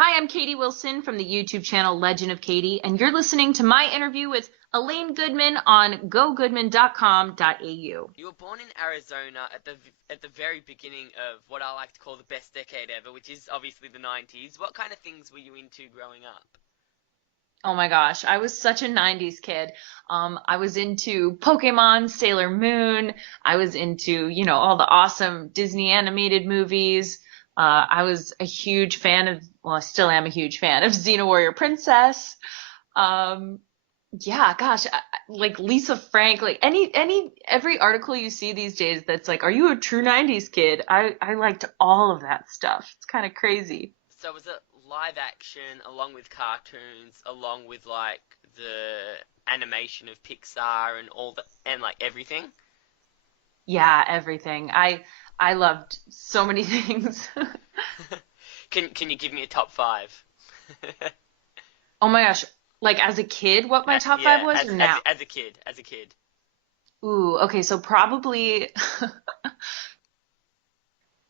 Hi, I'm Katie Wilson from the YouTube channel Legend of Katie, and you're listening to my interview with Elaine Goodman on gogoodman.com.au. You were born in Arizona at the very beginning of what I like to call the best decade ever, which is obviously the 90s. What kind of things were you into growing up? Oh my gosh, I was such a 90s kid. I was into Pokemon, Sailor Moon. I was into, all the awesome Disney animated movies. I was a huge fan of, well, I still am a huge fan of Xena Warrior Princess. Um, yeah, gosh, like Lisa Frank, like every article you see these days that's like, are you a true 90s kid? I liked all of that stuff. It's kind of crazy. So was it live action along with cartoons, along with like the animation of Pixar and all the and like everything? Yeah, everything. I loved so many things. Can you give me a top five? Oh my gosh, like as a kid, what my top five Yeah, was or now? as a kid, as a kid. Ooh, okay, so probably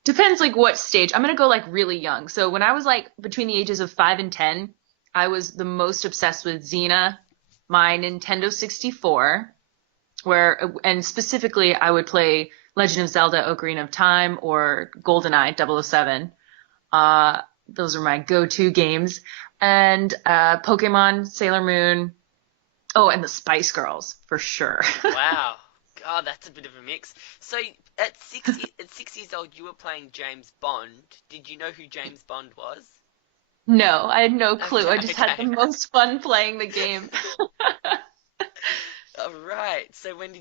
depends like what stage. I'm gonna go like really young. So when I was like between the ages of 5 and 10, I was the most obsessed with Xena, my Nintendo 64, where and specifically I would play Legend of Zelda Ocarina of Time or GoldenEye 007. Those are my go-to games. And Pokemon, Sailor Moon. Oh, and the Spice Girls for sure. Wow. God, that's a bit of a mix. So at 6 years old, you were playing James Bond. Did you know who James Bond was? No, I had no clue. Okay, I just had the okay. most fun playing the game. All right. So when do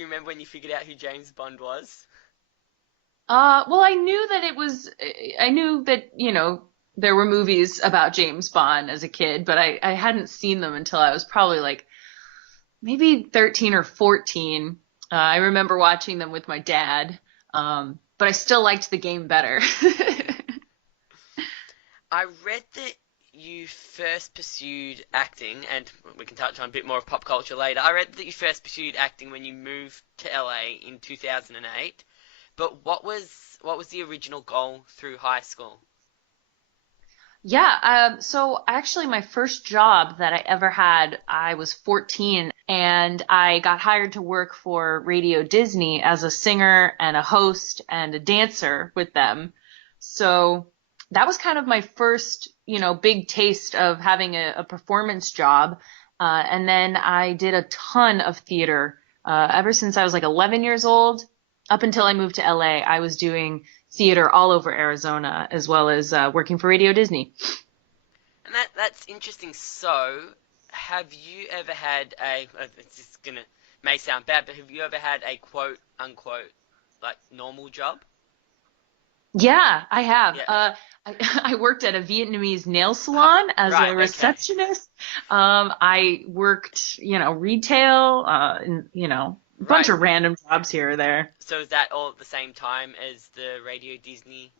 you remember when you figured out who James Bond was? Well, I knew that, there were movies about James Bond as a kid, but I hadn't seen them until I was probably like maybe 13 or 14. I remember watching them with my dad, but I still liked the game better. I read that you first pursued acting, and we can touch on a bit more of pop culture later. I read that you first pursued acting when you moved to LA in 2008. But what was the original goal through high school? Yeah, so actually my first job that I ever had, I was 14 and I got hired to work for Radio Disney as a singer and a host and a dancer with them. So that was kind of my first, big taste of having a performance job. And then I did a ton of theater, ever since I was like 11 years old up until I moved to LA. I was doing theater all over Arizona, as well as working for Radio Disney. And that's interesting. So, have you ever had it's just gonna may sound bad, but have you ever had a quote unquote like normal job? Yeah, I have. Yeah. I worked at a Vietnamese nail Ah, salon as right. a Okay. receptionist. I worked, retail, and, a bunch Right. of random jobs here or there. So is that all at the same time as the Radio Disney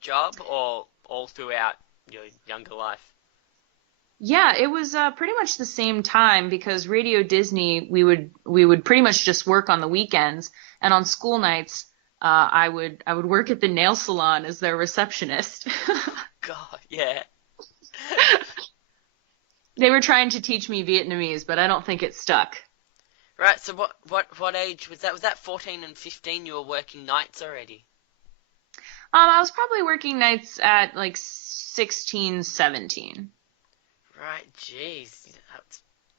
job, or all throughout your younger life? Yeah, it was pretty much the same time because Radio Disney, we would pretty much just work on the weekends, and on school nights, I would work at the nail salon as their receptionist. God, yeah. They were trying to teach me Vietnamese, but I don't think it stuck. Right. So what age was that? Was that 14 and 15? You were working nights already. I was probably working nights at like 16, 17. Right. Jeez.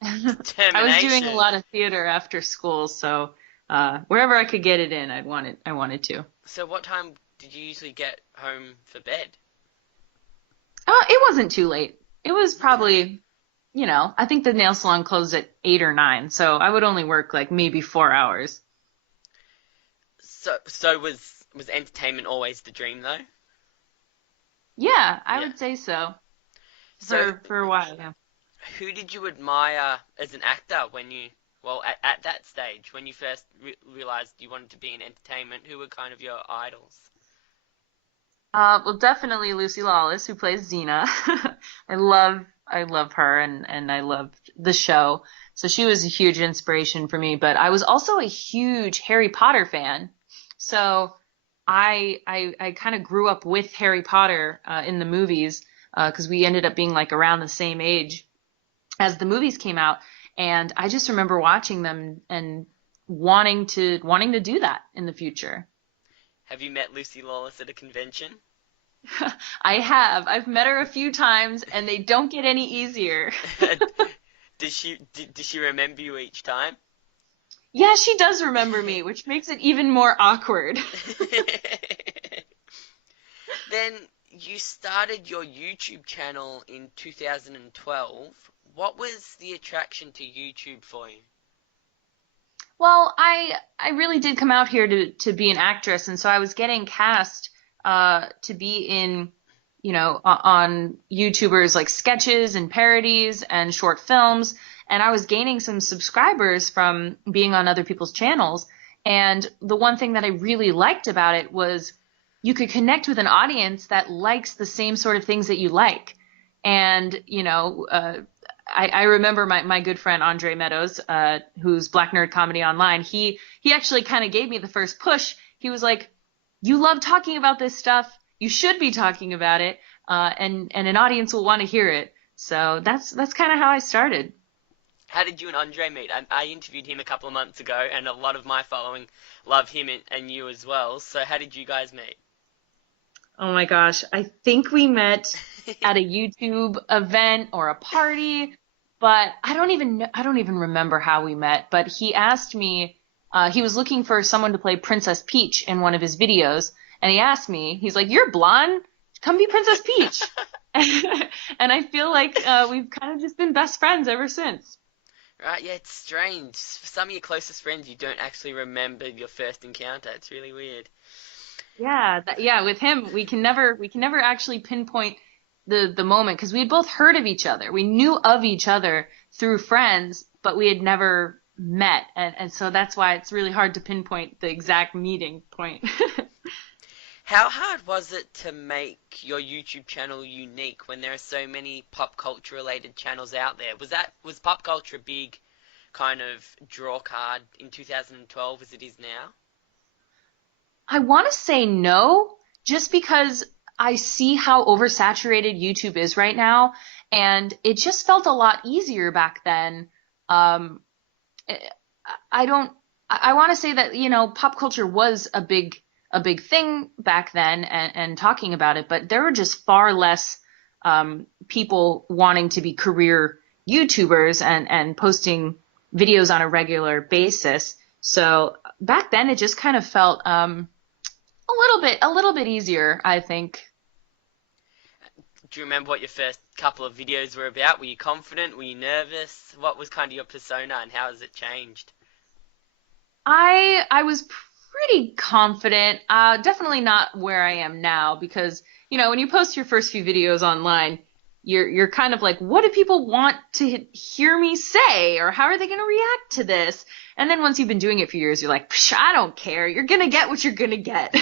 That's I was doing a determination. lot of theater after school, so wherever I could get it in, I wanted to. So what time did you usually get home for bed? It wasn't too late. It was probably, I think the nail salon closed at 8 or 9, so I would only work like maybe 4 hours. So was entertainment always the dream though? Yeah, I Yeah. would say so So for a while. Yeah. who did you admire as an actor when you well at that stage when you first realized you wanted to be in entertainment? Who were kind of your idols? Well, definitely Lucy Lawless, who plays Xena. I love her, and I loved the show. So she was a huge inspiration for me. But I was also a huge Harry Potter fan. So I kind of grew up with Harry Potter in the movies. because we ended up being like around the same age as the movies came out. And I just remember watching them and wanting to do that in the future. Have you met Lucy Lawless at a convention? I have. I've met her a few times and they don't get any easier. Does she remember you each time? Yeah, she does remember me, which makes it even more awkward. Then you started your YouTube channel in 2012. What was the attraction to YouTube for you? Well, I really did come out here to be an actress, and so I was getting cast to be in, on YouTubers like sketches and parodies and short films, and I was gaining some subscribers from being on other people's channels. And the one thing that I really liked about it was you could connect with an audience that likes the same sort of things that you like. And, I remember my good friend Andre Meadows, who's Black Nerd Comedy Online. He actually kind of gave me the first push. He was like, "You love talking about this stuff. You should be talking about it, and an audience will want to hear it." So that's kind of how I started. How did you and Andre meet? I interviewed him a couple of months ago, and a lot of my following love him and you as well. So how did you guys meet? Oh my gosh, I think we met at a YouTube event or a party, but I don't even remember how we met, but he asked me he was looking for someone to play Princess Peach in one of his videos, and he asked me, he's like, "You're blonde, come be Princess Peach." And I feel like we've kind of just been best friends ever since. Right, yeah, it's strange. For some of your closest friends, you don't actually remember your first encounter. It's really weird. Yeah, yeah, with him, we can never actually pinpoint the moment because we had both heard of each other. We knew of each other through friends, but we had never met. And so that's why it's really hard to pinpoint the exact meeting point. How hard was it to make your YouTube channel unique when there are so many pop culture related channels out there? Was pop culture a big kind of draw card in 2012 as it is now? I want to say no, just because I see how oversaturated YouTube is right now, and it just felt a lot easier back then. Um, I don't. I want to say that pop culture was a big thing back then, and talking about it, but there were just far less people wanting to be career YouTubers and posting videos on a regular basis. So back then, it just kind of felt a little bit easier, I think. Do you remember what your first couple of videos were about? Were you confident? Were you nervous? What was kind of your persona and how has it changed? I was pretty confident. Definitely not where I am now because, when you post your first few videos online, you're kind of like, what do people want to hear me say, or how are they going to react to this? And then once you've been doing it for years, you're like, Psh, I don't care. You're gonna get what you're gonna get.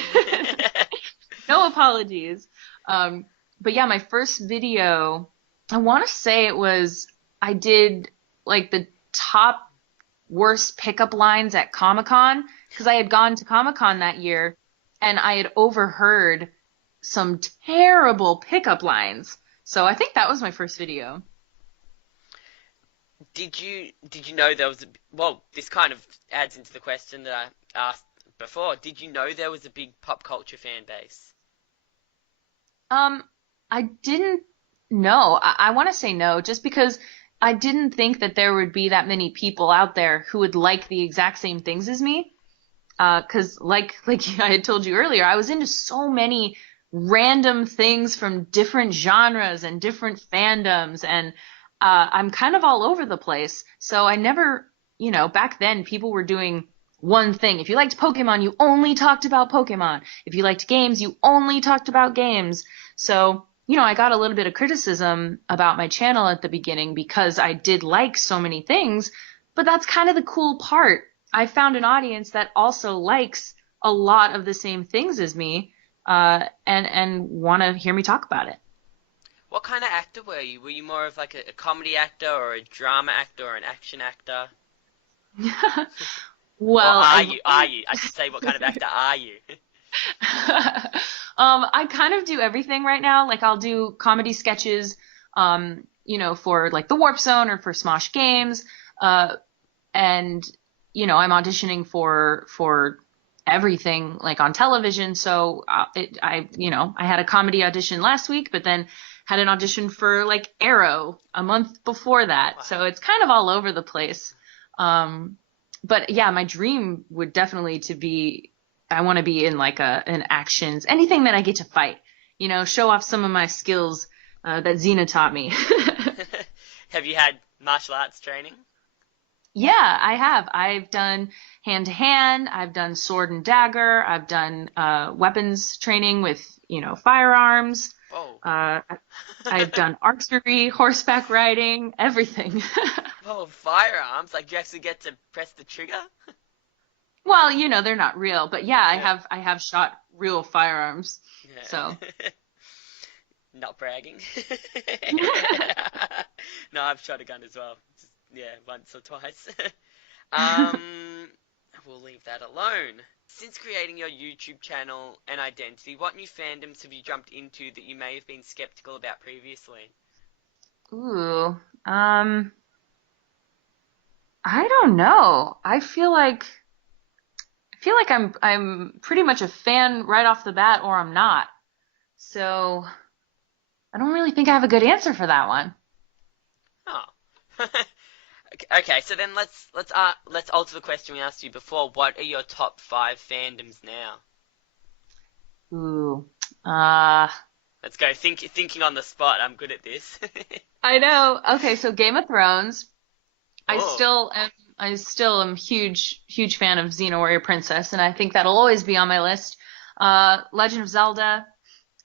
No apologies. Um, but yeah, my first video, I want to say I did like the top worst pickup lines at Comic-Con because I had gone to Comic-Con that year and I had overheard some terrible pickup lines. So I think that was my first video. Did you know there was well, this kind of adds into the question that I asked before. Did you know there was a big pop culture fan base? Um, I didn't know. I want to say no, just because I didn't think that there would be that many people out there who would like the exact same things as me. 'Cause like I had told you earlier, I was into so many random things from different genres and different fandoms, and I'm kind of all over the place. So I never, back then people were doing one thing. If you liked Pokemon, you only talked about Pokemon. If you liked games, you only talked about games. So, I got a little bit of criticism about my channel at the beginning because I did like so many things, but that's kind of the cool part. I found an audience that also likes a lot of the same things as me, and want to hear me talk about it. What kind of actor were you? Were you more of like a comedy actor or a drama actor or an action actor? Or Well, are I've you? Are you? I should say, what kind of actor are you? I kind of do everything right now. Like I'll do comedy sketches, for like the Warp Zone or for Smosh Games. Uh, and I'm auditioning for everything like on television. So I had a comedy audition last week, but then had an audition for like Arrow a month before that. So Wow. it's kind of all over the place. Um, but yeah, my dream would definitely to be, I want to be in like an actions, anything that I get to fight, show off some of my skills that Xena taught me. Have you had martial arts training? Yeah, I have. I've done hand to hand. I've done sword and dagger. I've done weapons training with, firearms. Whoa. Uh, I've done archery, horseback riding, everything. Whoa, firearms? Like, do you actually get to press the trigger? Well, they're not real, but yeah, I Yeah. have I have shot real firearms. So, Yeah. Not bragging. No, I've shot a gun as well. Just, yeah, once or twice. Um, we'll leave that alone. Since creating your YouTube channel and identity, what new fandoms have you jumped into that you may have been skeptical about previously? ooh, I don't know. I feel like I'm pretty much a fan right off the bat, or I'm not. So I don't really think I have a good answer for that one. Oh. Okay, so then let's alter the question we asked you before. What are your top five fandoms now? Ooh. Uh, Let's go. Thinking on the spot. I'm good at this. I know. Okay, so Game of Thrones. I Oh, still am I still am huge fan of Xena Warrior Princess, and I think that'll always be on my list. Legend of Zelda,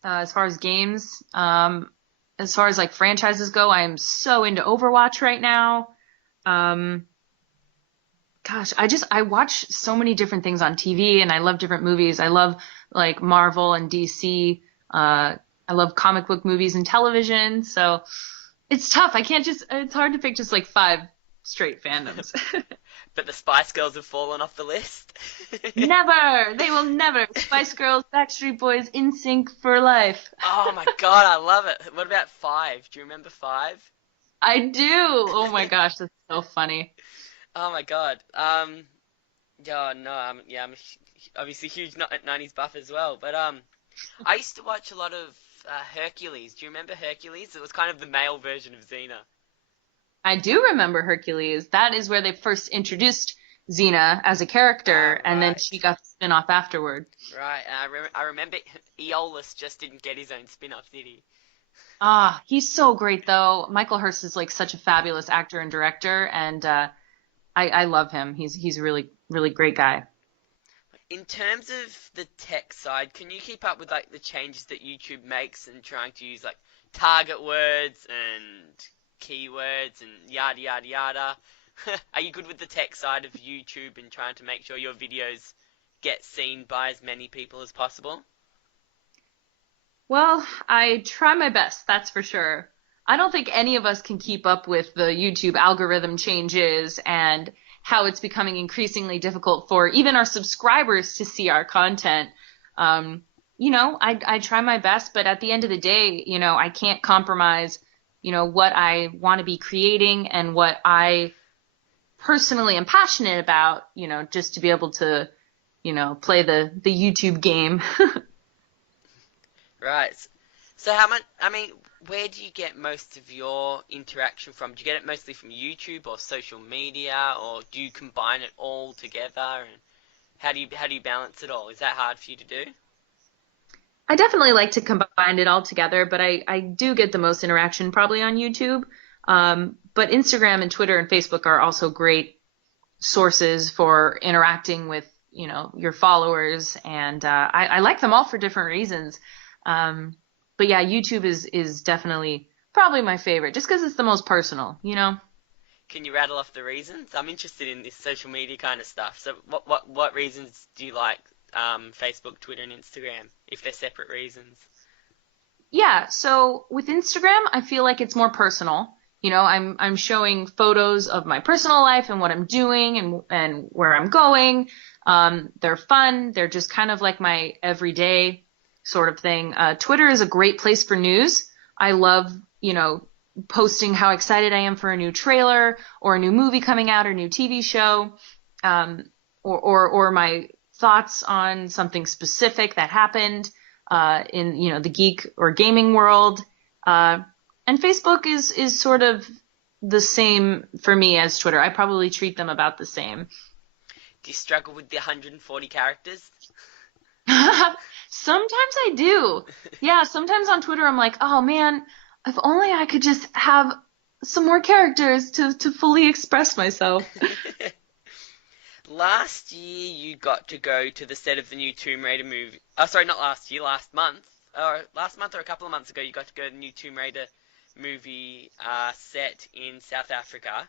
as far as games, as far as like franchises go, I am so into Overwatch right now. Um, Gosh, I watch so many different things on TV, and I love different movies. I love like Marvel and DC. I love comic book movies and television. So it's tough. It's hard to pick just like five straight fandoms. but the Spice Girls have fallen off the list. Never! They will never. Spice Girls, Backstreet Boys, NSYNC for life. Oh my god, I love it. What about Five? Do you remember Five? I do. Oh my gosh, that's so funny. Oh my god. Yeah, no, yeah, obviously huge 90s buff as well. But I used to watch a lot of Hercules. Do you remember Hercules? It was kind of the male version of Xena. I do remember Hercules. That is where they first introduced Xena as a Ah, character, and then right, she got the spin-off afterward. right. And I remember Aeolus just didn't get his own spin-off, did he? Ah, he's so great though. Michael Hurst is like such a fabulous actor and director, and I love him. He's a really great guy. In terms of the tech side, can you keep up with like the changes that YouTube makes and trying to use like target words and keywords and yada yada yada? Are you good with the tech side of YouTube and trying to make sure your videos get seen by as many people as possible? Well, I try my best, that's for sure. I don't think any of us can keep up with the YouTube algorithm changes and how it's becoming increasingly difficult for even our subscribers to see our content. I try my best, but at the end of the day, I can't compromise, what I want to be creating and what I personally am passionate about, just to be able to, play the YouTube game. Right. So how much? I mean, where do you get most of your interaction from? Do you get it mostly from YouTube or social media, or do you combine it all together? And how do you balance it all? Is that hard for you to do? I definitely like to combine it all together, but I do get the most interaction probably on YouTube. But Instagram and Twitter and Facebook are also great sources for interacting with, your followers. And I like them all for different reasons. Um, but yeah, YouTube is definitely probably my favorite just because it's the most personal. Can you rattle off the reasons? I'm interested in this social media kind of stuff. So what reasons do you like Facebook, Twitter, and Instagram if they're separate reasons? Yeah, so with Instagram, I feel like it's more personal. I'm showing photos of my personal life and what I'm doing and where I'm going. They're fun. They're just kind of like my everyday sort of thing. Twitter is a great place for news. I love, posting how excited I am for a new trailer or a new movie coming out or a new TV show, or my thoughts on something specific that happened in the geek or gaming world. And Facebook is sort of the same for me as Twitter. I probably treat them about the same. Do you struggle with the 140 characters? Sometimes I do. Yeah, sometimes on Twitter I'm like, oh man, if only I could just have some more characters to fully express myself. Last year you got to go to the set of the new Tomb Raider movie. Oh, sorry, not last year, last month. Or last month or a couple of months ago you got to go to the new Tomb Raider movie set in South Africa.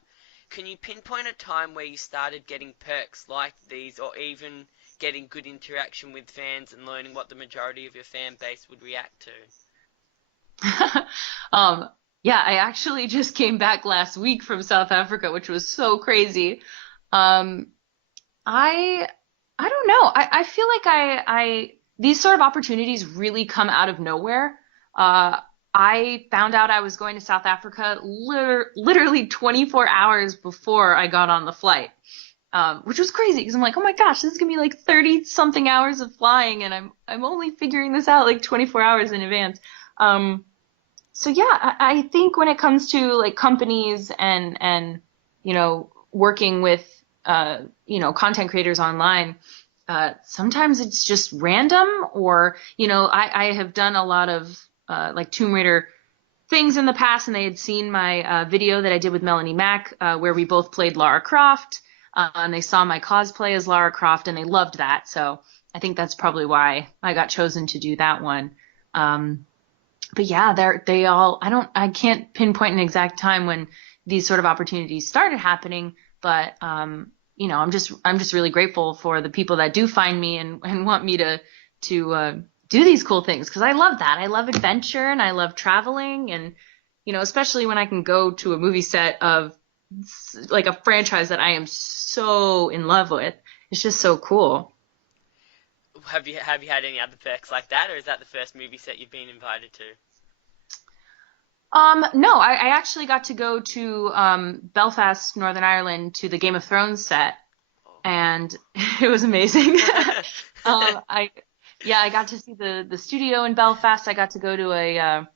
Can you pinpoint a time where you started getting perks like these, or even getting good interaction with fans and learning what the majority of your fan base would react to? um, yeah, I actually just came back last week from South Africa, which was so crazy. Um, I I don't know. I feel like I these sort of opportunities really come out of nowhere. Uh, I found out I was going to South Africa literally 24 hours before I got on the flight, which was crazy because I'm like, oh my gosh, this is gonna be like 30 something hours of flying, and I'm only figuring this out like 24 hours in advance. Um, so yeah, I think when it comes to like companies and working with content creators online, sometimes it's just random, or I have done a lot of like Tomb Raider things in the past, and they had seen my video that I did with Melanie Mack, where we both played Lara Croft, and they saw my cosplay as Lara Croft, and they loved that. So I think that's probably why I got chosen to do that one. But yeah, they all, I can't pinpoint an exact time when these sort of opportunities started happening, but I'm just really grateful for the people that do find me and want me to do these cool things, because I love that. I love adventure and I love traveling, and especially when I can go to a movie set of like a franchise that I am so in love with. It's just so cool. Have you had any other perks like that, or is that the first movie set you've been invited to? No, I actually got to go to Belfast, Northern Ireland, to the Game of Thrones set, and it was amazing. I Yeah, I got to see the studio in Belfast. I got to go to a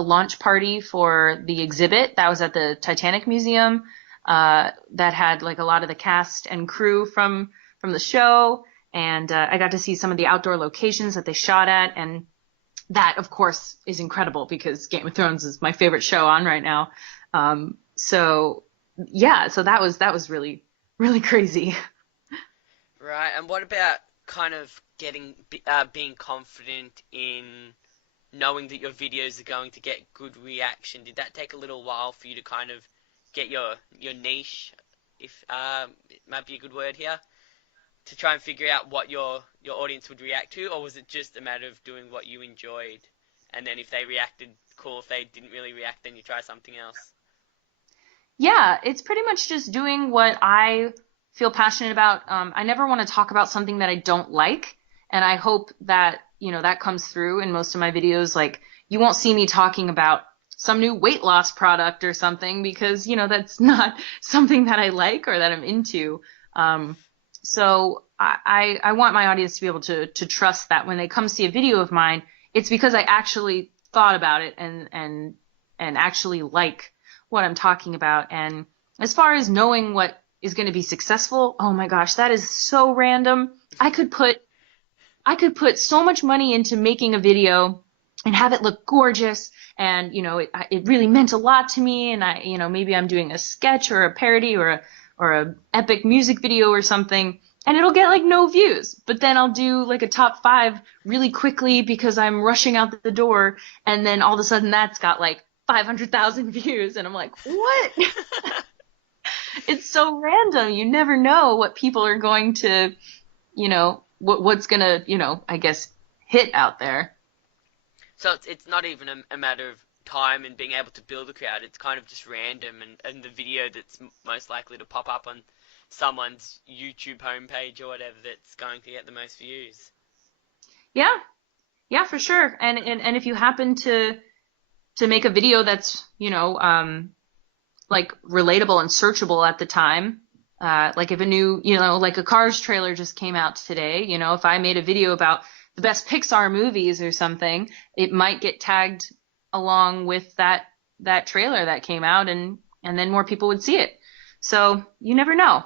launch party for the exhibit that was at the Titanic Museum, that had like a lot of the cast and crew from the show, and I got to see some of the outdoor locations that they shot at, and that, of course, is incredible because Game of Thrones is my favorite show on right now. So yeah, so that was really really crazy. Right, and what about kind of being confident in knowing that your videos are going to get good reaction? Did that take a little while for you to kind of get your niche, if it might be a good word here, to try and figure out what your audience would react to, or was it just a matter of doing what you enjoyed, and then if they reacted, cool. If they didn't really react, then you try something else? Yeah, it's pretty much just doing what I feel passionate about. I never want to talk about something that I don't like, and I hope that, that comes through in most of my videos. Like, you won't see me talking about some new weight loss product or something because, that's not something that I like or that I'm into. So I want my audience to be able to trust that when they come see a video of mine, it's because I actually thought about it and actually like what I'm talking about. And as far as knowing what is going to be successful, oh my gosh, that is so random. I could put so much money into making a video and have it look gorgeous, and it really meant a lot to me, and maybe I'm doing a sketch or a parody or a epic music video or something, and it'll get like no views. But then I'll do like a top 5 really quickly because I'm rushing out the door, and then all of a sudden that's got like 500,000 views, and I'm like, what? It's so random. You never know what people are going to, what's gonna, I guess, hit out there. So it's not even a matter of time and being able to build a crowd. It's kind of just random, and the video that's most likely to pop up on someone's YouTube homepage or whatever that's going to get the most views. Yeah, yeah, for sure. And if you happen to make a video that's, like relatable and searchable at the time, like if a new, like a Cars trailer just came out today, if I made a video about the best Pixar movies or something, it might get tagged along with that trailer that came out, and then more people would see it. So you never know.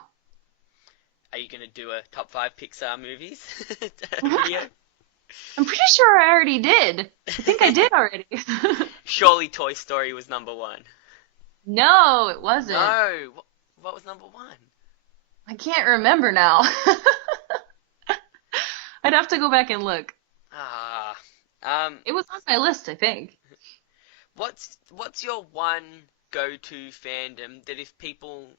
Are you going to do a top 5 Pixar movies video? I'm pretty sure I already did. I think I did already. Surely Toy Story was number 1. No, it wasn't. No, what was number 1? I can't remember now. I'd have to go back and look. It was on my list, I think. What's your one go-to fandom that if people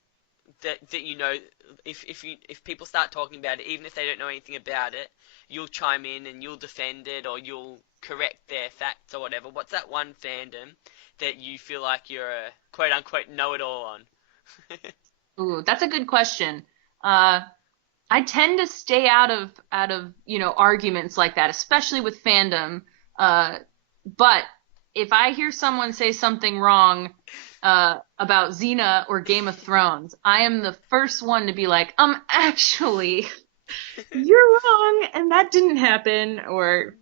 if people start talking about it, even if they don't know anything about it, you'll chime in and you'll defend it or you'll correct their facts or whatever. What's that one fandom that you feel like you're a quote unquote know-it-all on? Ooh, that's a good question. I tend to stay out of arguments like that, especially with fandom. But if I hear someone say something wrong about Xena or Game of Thrones, I am the first one to be like, actually, you're wrong, and that didn't happen, or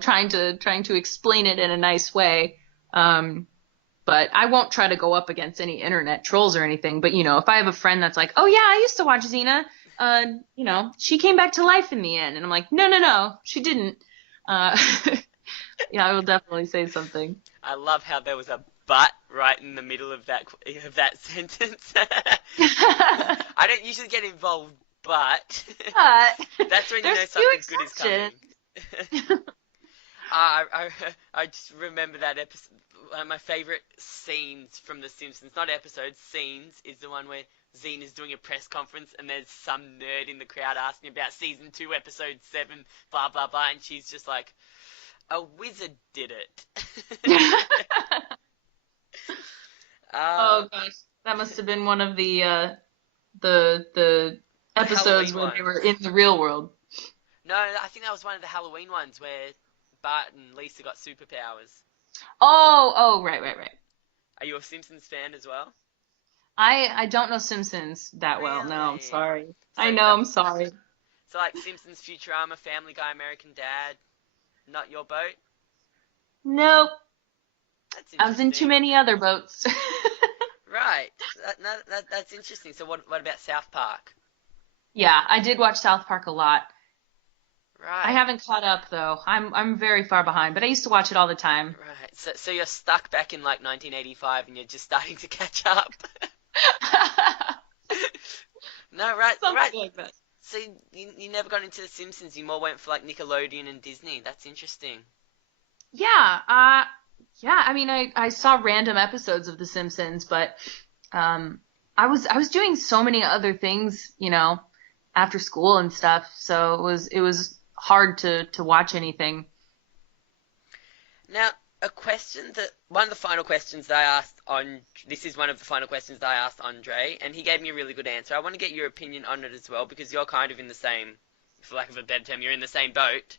trying to explain it in a nice way. But I won't try to go up against any internet trolls or anything. But if I have a friend that's like, oh yeah, I used to watch Xena, she came back to life in the end, and I'm like, no, she didn't. Yeah, I will definitely say something. I love how there was a but right in the middle of that sentence. I don't usually get involved, but that's when you know something good is coming. I just remember that episode. One of my favorite scenes from The Simpsons, not episodes, scenes, is the one where Zine is doing a press conference and there's some nerd in the crowd asking about season 2, episode 7, blah blah blah, and she's just like, a wizard did it. Oh gosh, that must have been one of the episodes where they were in the real world. No, I think that was one of the Halloween ones where Bart and Lisa got superpowers. Oh, right. Are you a Simpsons fan as well? I don't know Simpsons that well. Really? No, I'm sorry. So I know, I'm sorry. So like Simpsons, Futurama, Family Guy, American Dad, not your boat? Nope. That's I was in too many other boats. Right. That's interesting. So what about South Park? Yeah, I did watch South Park a lot. Right. I haven't caught up though. I'm very far behind, but I used to watch it all the time. Right. So you're stuck back in like 1985 and you're just starting to catch up. No, right. Something right. like that. So you never got into The Simpsons. You more went for like Nickelodeon and Disney. That's interesting. Yeah. Yeah. I mean, I saw random episodes of The Simpsons, but I was doing so many other things, after school and stuff. So it was hard to watch anything. Now, one of the final questions that I asked this is one of the final questions that I asked Andre, and he gave me a really good answer. I want to get your opinion on it as well, because you're kind of in the same, for lack of a better term, you're in the same boat.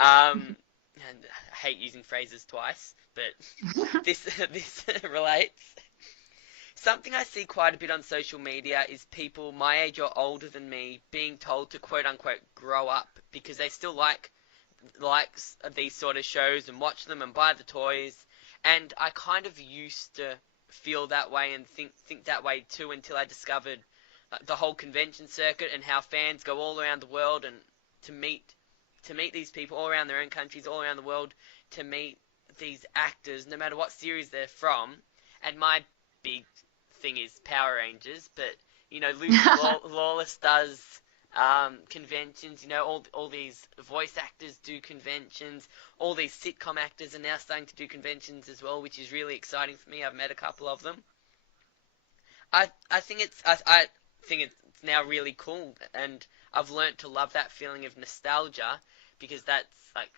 And I hate using phrases twice, but this relates. Something I see quite a bit on social media is people my age or older than me being told to quote unquote grow up because they still like these sort of shows and watch them and buy the toys. And I kind of used to feel that way and think that way too until I discovered the whole convention circuit and how fans go all around the world and to meet these people all around their own countries, all around the world, to meet these actors, no matter what series they're from. And my big thing is Power Rangers, but Lucy Lawless does conventions. All these voice actors do conventions. All these sitcom actors are now starting to do conventions as well, which is really exciting for me. I've met a couple of them. I think it's now really cool, and I've learnt to love that feeling of nostalgia because that's like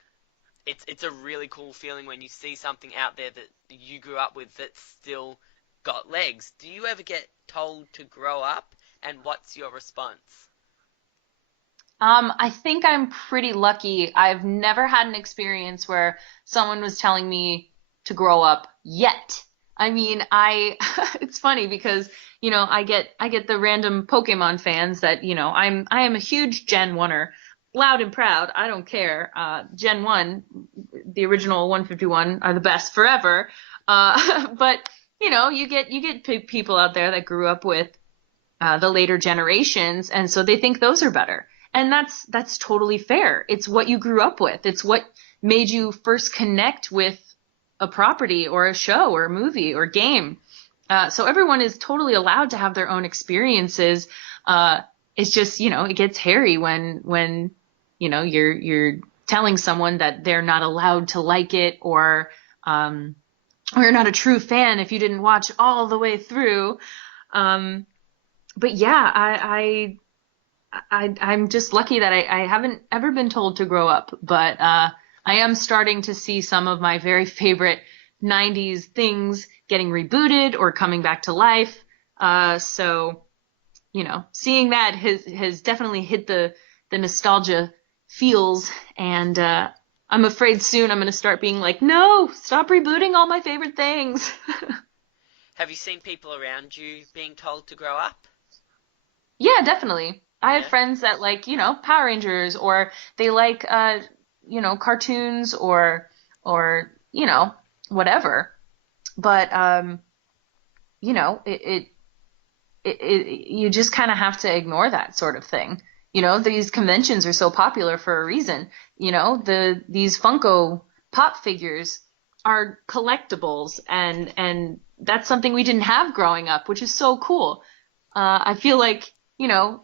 it's a really cool feeling when you see something out there that you grew up with that's still got legs. Do you ever get told to grow up, and what's your response? I think I'm pretty lucky. I've never had an experience where someone was telling me to grow up yet. I mean, it's funny because, I get the random Pokemon fans that, I am a huge Gen 1er, loud and proud. I don't care. Gen 1, the original 151 are the best forever. But, you get people out there that grew up with the later generations, and so they think those are better. And that's totally fair. It's what you grew up with. It's what made you first connect with a property or a show or a movie or game. So everyone is totally allowed to have their own experiences. It's just, it gets hairy when you're telling someone that they're not allowed to like it, or you're not a true fan if you didn't watch all the way through. But yeah, I'm just lucky that I haven't ever been told to grow up, but I am starting to see some of my very favorite 90s things getting rebooted or coming back to life. So, seeing that has definitely hit the nostalgia feels, and I'm afraid soon I'm going to start being like, no, stop rebooting all my favorite things. Have you seen people around you being told to grow up? Yeah, definitely. I have Yeah. friends that like, Power Rangers, or they like, cartoons, or, whatever. But, you just kind of have to ignore that sort of thing. These conventions are so popular for a reason. These Funko Pop figures are collectibles, and that's something we didn't have growing up, which is so cool. I feel like,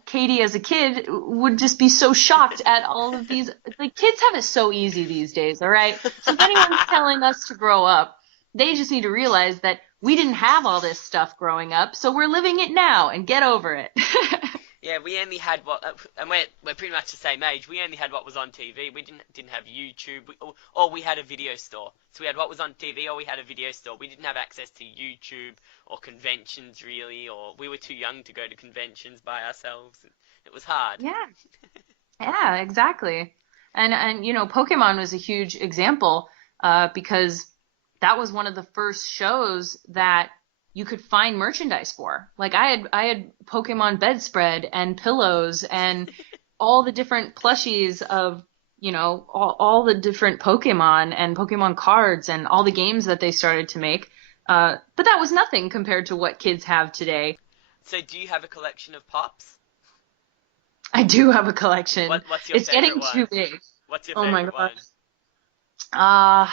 Katie as a kid would just be so shocked at all of these. Like, kids have it so easy these days, all right? So if anyone's telling us to grow up, they just need to realize that we didn't have all this stuff growing up, so we're living it now and get over it. Yeah, we only had what, and we're pretty much the same age. We only had what was on TV. We didn't have YouTube, or we had a video store. So we had what was on TV, or we had a video store. We didn't have access to YouTube or conventions really, or we were too young to go to conventions by ourselves. It was hard. Yeah, yeah, exactly. And Pokemon was a huge example, because that was one of the first shows that you could find merchandise for. Like, I had Pokemon bedspread and pillows and all the different plushies of, all the different Pokemon and Pokemon cards and all the games that they started to make. But that was nothing compared to what kids have today. So do you have a collection of pops? I do have a collection. What's your It's favorite getting one? too big. What's your Oh my favorite gosh. one? Uh,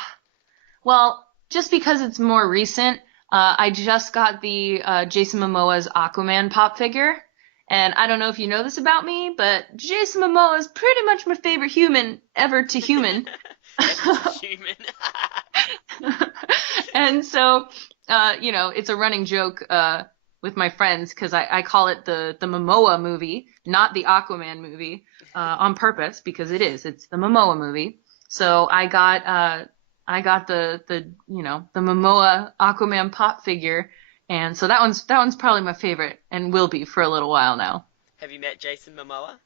well, just because it's more recent, I just got the Jason Momoa's Aquaman pop figure. And I don't know if you know this about me, but Jason Momoa is pretty much my favorite human ever to human. Ever to human. And so, it's a running joke with my friends, because I call it the Momoa movie, not the Aquaman movie, on purpose, because it is. It's the Momoa movie. So I got the Momoa Aquaman pop figure, and so that one's probably my favorite and will be for a little while now. Have you met Jason Momoa?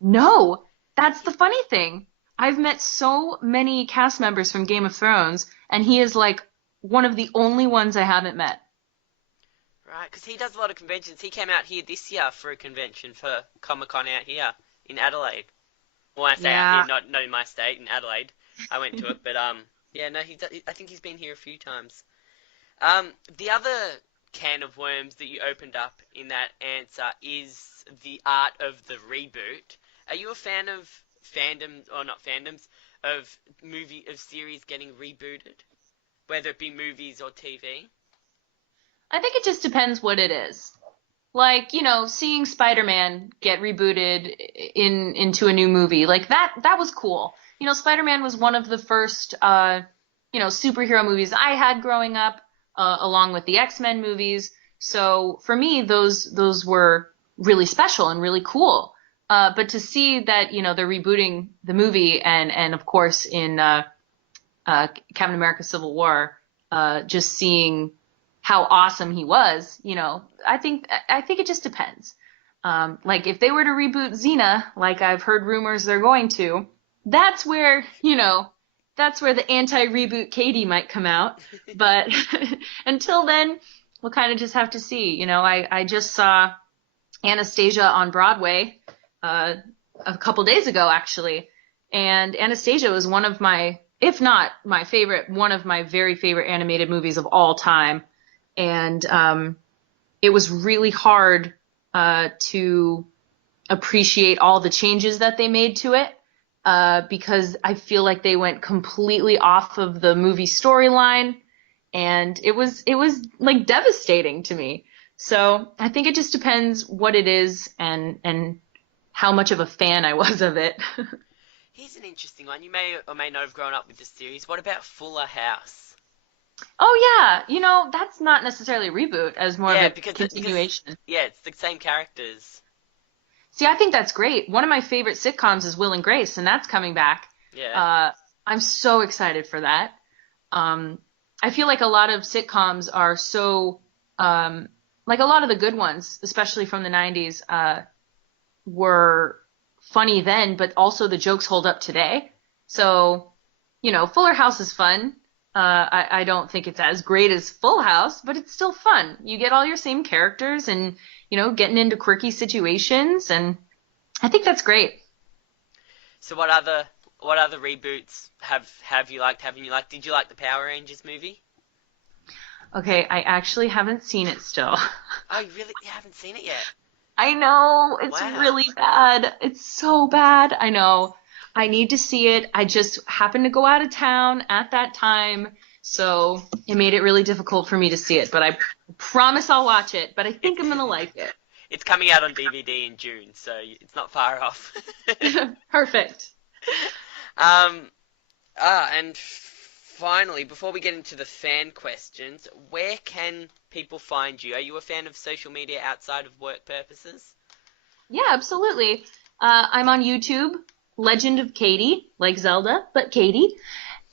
No, that's the funny thing. I've met so many cast members from Game of Thrones, and he is like one of the only ones I haven't met. Right, because he does a lot of conventions. He came out here this year for a convention for Comic Con out here in Adelaide. Well, when I say out here, Yeah. not in my state, in Adelaide. I went to it, but yeah, no, I think he's been here a few times. The other can of worms that you opened up in that answer is the art of the reboot. Are you a fan of fandoms, or not fandoms, of series getting rebooted, whether it be movies or TV? I think it just depends what it is. Like, seeing Spider-Man get rebooted into a new movie, like that was cool. Spider-Man was one of the first superhero movies I had growing up, along with the X-Men movies. So for me, those were really special and really cool. But to see that, they're rebooting the movie, and of course in Captain America Civil War, just seeing how awesome he was, I think it just depends. Like if they were to reboot Xena, like I've heard rumors they're going to, that's where, that's where the anti-reboot Katie might come out. But until then, we'll kind of just have to see. I just saw Anastasia on Broadway a couple days ago, actually. And Anastasia was one of my, if not my favorite, one of my very favorite animated movies of all time. And it was really hard to appreciate all the changes that they made to it because I feel like they went completely off of the movie storyline, and it was like devastating to me. So I think it just depends what it is and how much of a fan I was of it. Here's an interesting one. You may or may not have grown up with this series. What about Fuller House? Oh yeah, that's not necessarily a reboot, as more of Yeah, a because continuation. yeah, it's the same characters. See, I think that's great. One of my favorite sitcoms is Will and Grace, and that's coming back. Yeah. I'm so excited for that. I feel like a lot of sitcoms are so, like a lot of the good ones, especially from the 90s, were funny then, but also the jokes hold up today. So, Fuller House is fun. I don't think it's as great as Full House, but it's still fun. You get all your same characters and, getting into quirky situations, and I think that's great. So what other reboots have you liked? Haven't you liked? Did you like the Power Rangers movie? Okay, I actually haven't seen it still. Oh, you haven't seen it yet? I know, it's Wow. really bad. It's so bad. I know. I need to see it. I just happened to go out of town at that time, so it made it really difficult for me to see it. But I promise I'll watch it. But I think I'm gonna like It's coming out on DVD in June, so it's not far off. it. Perfect. um, and finally, before we get into the fan questions, where can people find you? Are you a fan of social media outside of work purposes? Yeah, absolutely. I'm on YouTube, Legend of Katie, like Zelda, but Katie.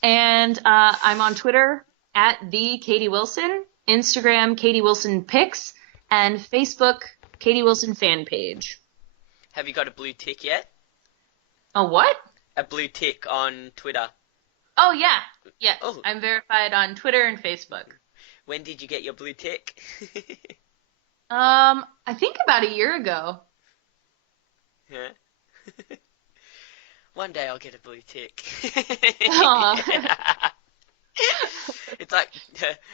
And I'm on Twitter at the Katie Wilson, Instagram Katie Wilson Pics, and Facebook Katie Wilson fan page. Have you got a blue tick yet? A what? A blue tick on Twitter. Oh yeah, yes. Oh, I'm verified on Twitter and Facebook. when did you get your blue tick? I think about a year ago. Yeah. One day I'll get a blue tick. Aw. It's like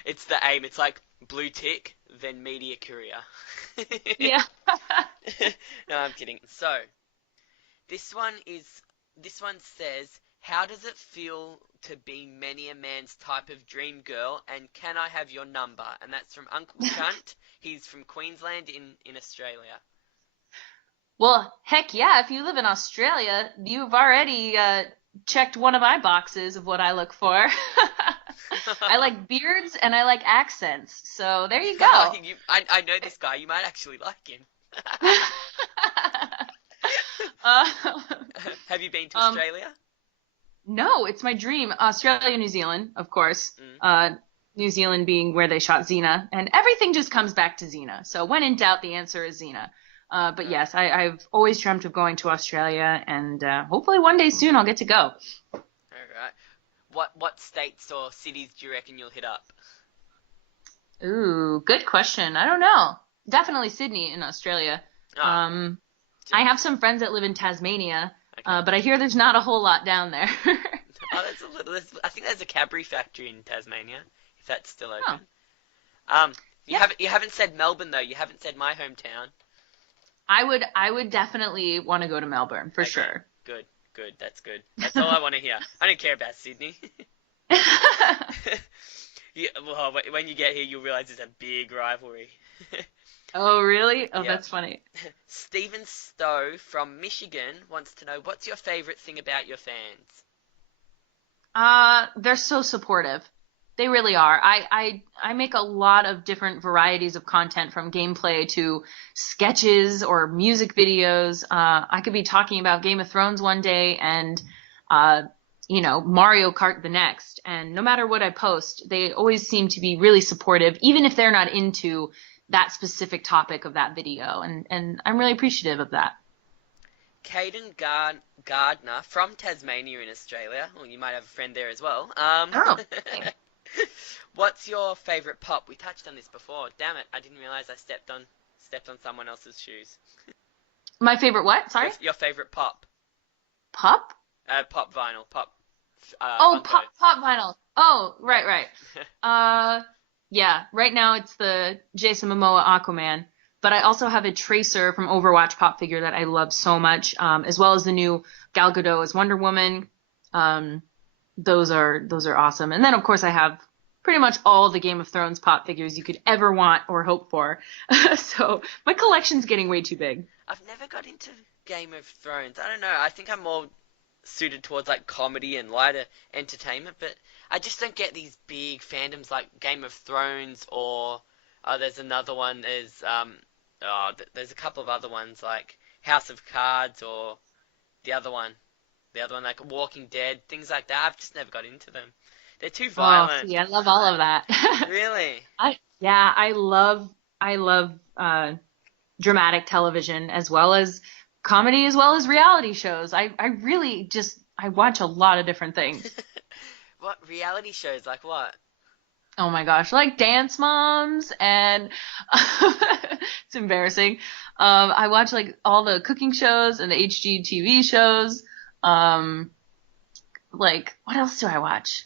it's the aim. It's like blue tick, then media courier. Yeah. No, I'm kidding. So this one says, how does it feel to be many a man's type of dream girl, and can I have your number? And that's from Uncle Chunt. He's from Queensland in Australia. Well, heck yeah, if you live in Australia, you've already checked one of my boxes of what I look for. I like beards and I like accents. So there you go. I know this guy. You might actually like him. uh, Have you been to um, Australia? no, it's my dream. Australia, New Zealand, of course. Mm. New Zealand being where they shot Xena, and everything just comes back to Xena. So when in doubt, the answer is Xena. But yes, I've always dreamt of going to Australia, and hopefully one day soon I'll get to go. All right. What states or cities do you reckon you'll hit up? Ooh, good question. I don't know. Definitely Sydney in Australia. Oh, I have some friends that live in Tasmania, okay. but I hear there's not a whole lot down there. Oh, that's a little. I think there's a Cadbury factory in Tasmania, if that's still Oh, open. You yeah. haven't said Melbourne though. You haven't said my hometown. I would definitely want to go to Melbourne for Okay, sure. good. That's good. That's all I want to hear. I don't care about Sydney. Yeah, well, when you get here, you'll realize it's a big rivalry. Oh, really? Oh, Yeah. that's funny. Stephen Stowe from Michigan wants to know, what's your favorite thing about your fans? They're so supportive. They really are. I make a lot of different varieties of content from gameplay to sketches or music videos. I could be talking about Game of Thrones one day and uh, Mario Kart the next. And no matter what I post, they always seem to be really supportive, even if they're not into that specific topic of that video. And I'm really appreciative of that. Gardner from Tasmania in Australia. Well, you might have a friend there as well. Oh, thanks. What's your favourite pop? We touched on this before. Damn it, I didn't realise I stepped on someone else's shoes. My favorite what? Sorry? Your favourite pop? Pup? Pop vinyl, pop. Oh, Funko. pop vinyl. Oh, right, Yeah. right. Yeah. Right now it's the Jason Momoa Aquaman, but I also have a Tracer from Overwatch pop figure that I love so much, as well as the new Gal Gadot as Wonder Woman. Um, those are awesome. And then of course I have pretty much all the Game of Thrones pop figures you could ever want or hope for. So my collection's getting way too big. I've never got into Game of Thrones. I don't know. I think I'm more suited towards like comedy and lighter entertainment, but I just don't get these big fandoms like Game of Thrones or there's another one. There's a couple of other ones like House of Cards or the other one, like Walking Dead, things like that. I've just never got into them. They're too Oh, violent. see, I love all of that. Really? Yeah, I love dramatic television as well as comedy as well as reality shows. I really just I watch a lot of different things. What reality shows? Like what? Oh my gosh, like Dance Moms and it's embarrassing. I watch like all the cooking shows and the HGTV shows. Um, like what else do I watch?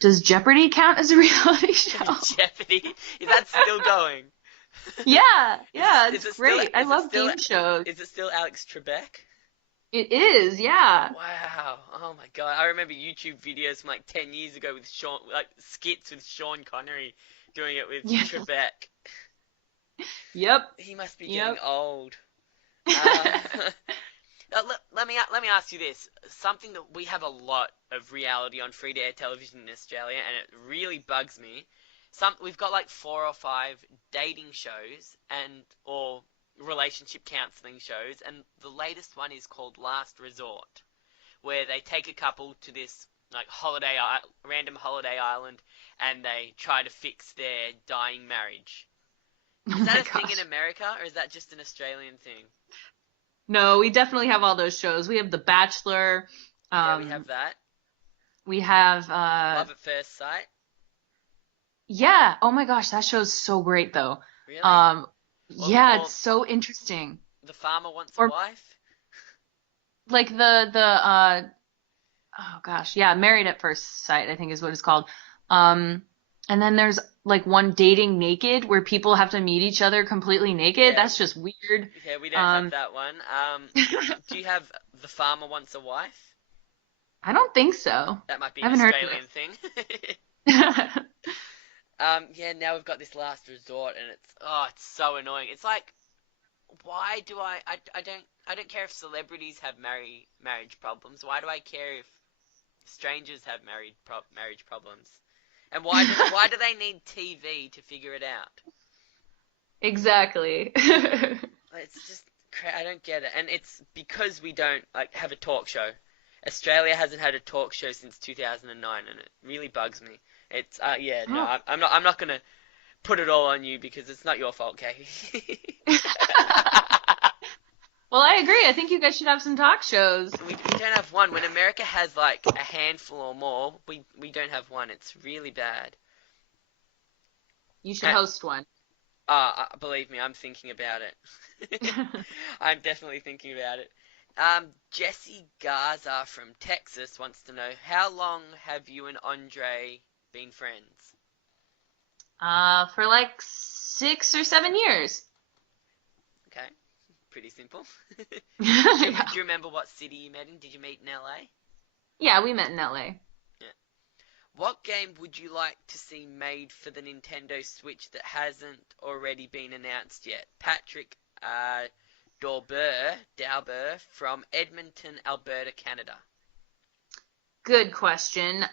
Does Jeopardy count as a reality show? Jeopardy? Is that still going? Yeah, yeah, Is it's it still? great. I love game shows. Is it still Alex Trebek? It is, yeah. Wow. Oh my god. I remember YouTube videos from like 10 years ago with like skits with Sean Connery doing it with Yeah. Trebek. Yep. He must be getting Yep. old. Um, let me ask you this. Something that we have a lot of reality on free-to-air television in Australia, and it really bugs me. We've got like 4 or 5 dating shows or relationship counseling shows, and the latest one is called Last Resort, where they take a couple to this like random holiday island, and they try to fix their dying marriage. Oh Is that my a thing gosh. in America, or is that just an Australian thing? No, we definitely have all those shows. We have The Bachelor. Yeah, we have that. We have Love at First Sight. yeah. Oh my gosh, that show's so great though. Really? Um, yeah, Or it's so interesting. The Farmer Wants a Or Wife. like the oh gosh, yeah, Married at First Sight, I think is what it's called. Um, and then there's like one Dating Naked where people have to meet each other completely naked. Yeah, That's just weird. yeah, we don't have Um, that one. Do you have The Farmer Wants a Wife? I don't think so. That might be I an haven't heard Australian thing. of it. Yeah, now we've got this Last Resort, and it's so annoying. It's like, why do I don't care if celebrities have marriage problems. Why do I care if strangers have marriage problems? And why do they need TV to figure it out? Exactly. It's just I don't get it, and it's because we don't like have a talk show. Australia hasn't had a talk show since 2009, and it really bugs me. It's yeah, no, Oh. I'm not gonna put it all on you because it's not your fault, Katie. Well, I agree. I think you guys should have some talk shows. We don't have one. When America has like a handful or more, we don't have one. It's really bad. You should Uh, host one. Believe me, I'm thinking about it. I'm definitely thinking about it. Jesse Garza from Texas wants to know, how long have you and Andre been friends? For like 6 or 7 years. Okay, pretty simple. Yeah. Do you remember what city you met in? Did you meet in LA? Yeah, we met in LA. Yeah. What game would you like to see made for the Nintendo Switch that hasn't already been announced yet? Patrick Dauber from Edmonton, Alberta, Canada. Good question.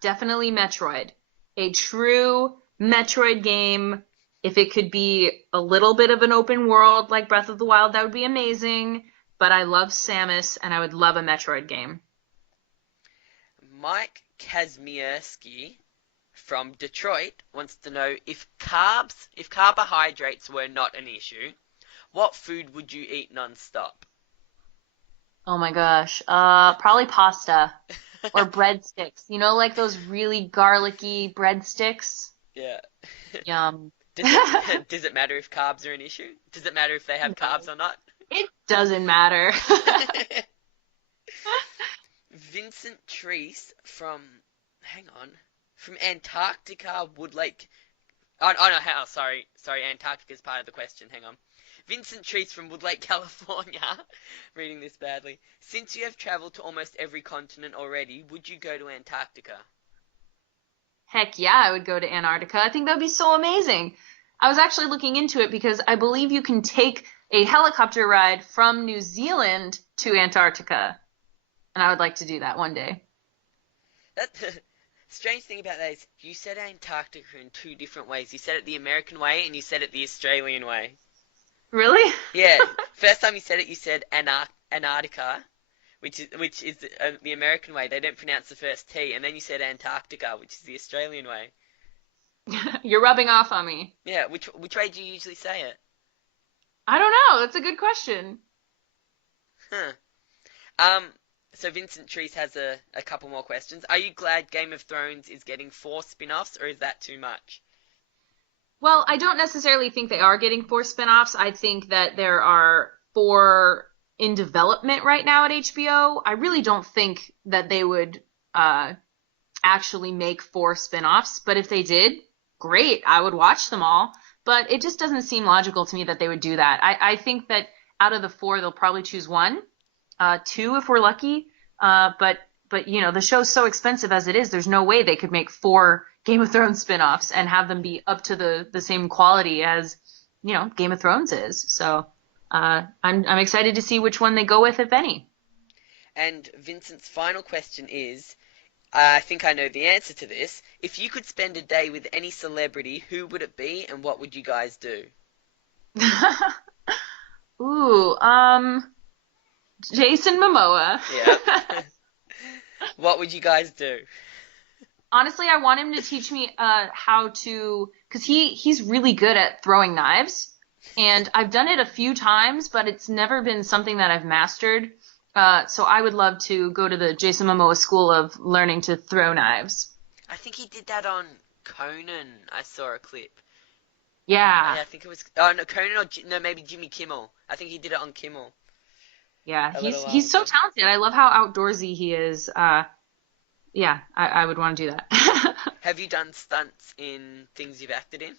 Definitely Metroid. A true Metroid game. If it could be a little bit of an open world like Breath of the Wild, that would be amazing. but I love Samus and I would love a Metroid game. Mike Kazmierski from Detroit wants to know if carbohydrates were not an issue, what food would you eat non-stop? Oh my gosh. Probably pasta or breadsticks. You know, like those really garlicky breadsticks? Yeah. Yum. Does it does it matter if carbs are an issue? Does it matter if they have carbs No, or not? it doesn't matter. Vincent Treese from hang on from Antarctica would like oh no sorry Antarctica is part of the question. Hang on. Vincent Treese from Woodlake, California. Reading this badly. Since you have traveled to almost every continent already, would you go to Antarctica? Heck yeah, I would go to Antarctica. I think that'd be so amazing. I was actually looking into it because I believe you can take a helicopter ride from New Zealand to Antarctica, and I would like to do that one day. That strange thing about that is you said Antarctica in two different ways. You said it the American way and you said it the Australian way. Really? Yeah, first time you said it, you said Antarctica, which is the American way. They don't pronounce the first T, and then you said Antarctica, which is the Australian way. You're rubbing off on me. Yeah, which way do you usually say it? I don't know. That's a good question. Huh. Um. So Vincent Treese has a couple more questions. Are you glad Game of Thrones is getting 4 spin-offs, or is that too much? Well, I don't necessarily think they are getting four spin-offs. I think that there are four in development right now at HBO. I really don't think that they would actually make four spin-offs, but if they did, great. I would watch them all. But it just doesn't seem logical to me that they would do that. I think that out of the four, they'll probably choose one, two if we're lucky. But you know, the show's so expensive as it is, there's no way they could make four Game of Thrones spin-offs and have them be up to the same quality as, you know, Game of Thrones is. So I'm excited to see which one they go with, if any. And Vincent's final question is, I think I know the answer to this. If you could spend a day with any celebrity, who would it be and what would you guys do? Ooh, Jason Momoa. Yeah. What would you guys do? Honestly, I want him to teach me how to, because he's really good at throwing knives, and I've done it a few times, but it's never been something that I've mastered. So I would love to go to the Jason Momoa School of Learning to Throw Knives. I think he did that on Conan. I saw a clip. Yeah, Yeah, I think it was. Oh no, Conan or no, maybe Jimmy Kimmel. I think he did it on Kimmel yeah, a little while he's so ago. talented. I love how outdoorsy he is. Yeah, I would want to do that. Have you done stunts in things you've acted in?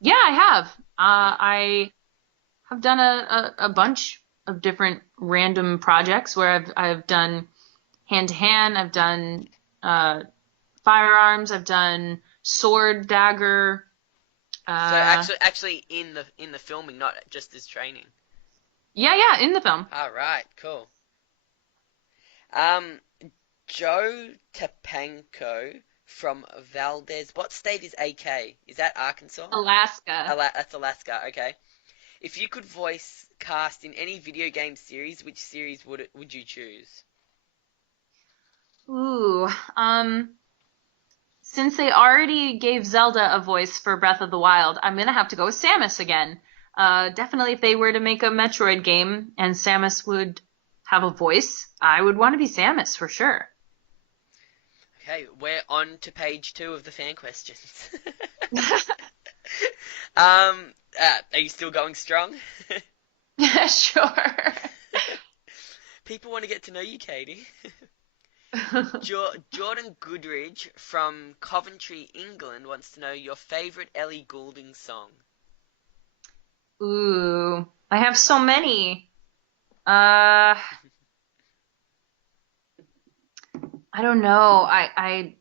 Yeah, I have. I have done a bunch of different random projects where I've done hand to hand. I've done uh, firearms. I've done sword, dagger. So Uh, actually in the filming, not just as training. yeah, in the film. All right, cool. Um, Joe Tapanko from Valdez. What state is AK? Is that Arkansas? Alaska. That's Alaska. Okay. If you could voice cast in any video game series, which series would you choose? Ooh, since they already gave Zelda a voice for Breath of the Wild, I'm gonna have to go with Samus again. Definitely, if they were to make a Metroid game and Samus would have a voice, I would want to be Samus for sure. Okay, we're on to page 2 of the fan questions. um, are you still going strong? Yeah, sure. People want to get to know you, Katie. Jordan Goodridge from Coventry, England wants to know your favourite Ellie Goulding song. Ooh, I have so many. Uh, I don't know. I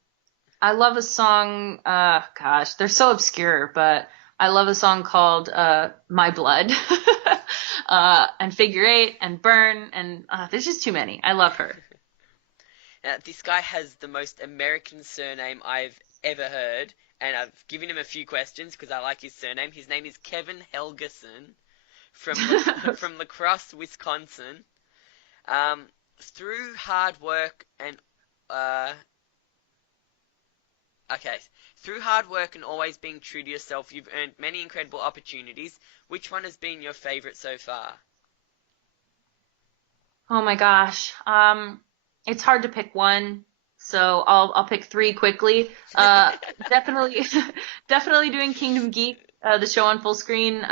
love a song. Gosh, they're so obscure, but I love a song called "My Blood," and "Figure Eight" and "Burn," and there's just too many. I love her. Now, this guy has the most American surname I've ever heard, and I've given him a few questions because I like his surname. His name is Kevin Helgeson from from La Crosse, Wisconsin. Um, through hard work and uh, okay, through hard work and always being true to yourself, you've earned many incredible opportunities. Which one has been your favorite so far? Oh my gosh. It's hard to pick one, so I'll pick three quickly. Definitely definitely doing Kingdom Geek, the show on full screen,